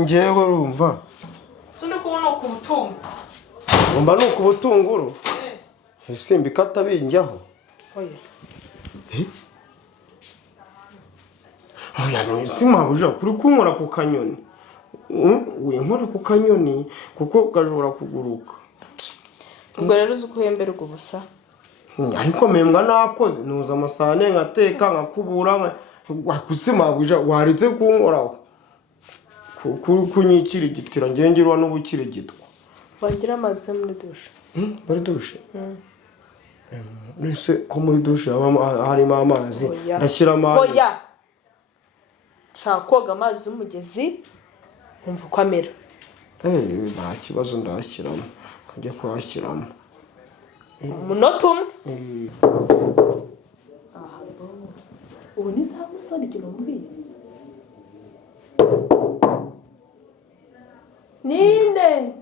ngewe urumva sino kubona ku butungo ngomba no ku butunguru simba ikata binjyaho oya oya no simabuja kuri kunkora ku kanyoni winkora ku kanyoni kuko gashobora kuguruka ubwo rero uzi kuhemberwa ubusa ariko membwa nakoze nuza amasahane nkateka nkakubura gusimabuja waretse kunkoraho kunyikira igitira ngengerwa n'ubukire gitwa wagira amazi muri dushe muri dushe nese ko muri dushe harimo amazi ndashyira amazi oya shaka koga amazi y'umugezi wumva uko amera nta kibazo ndashyiramo kajya kuhashyiramo umunota umwe ubu ni za musore igihe umbwiye ninde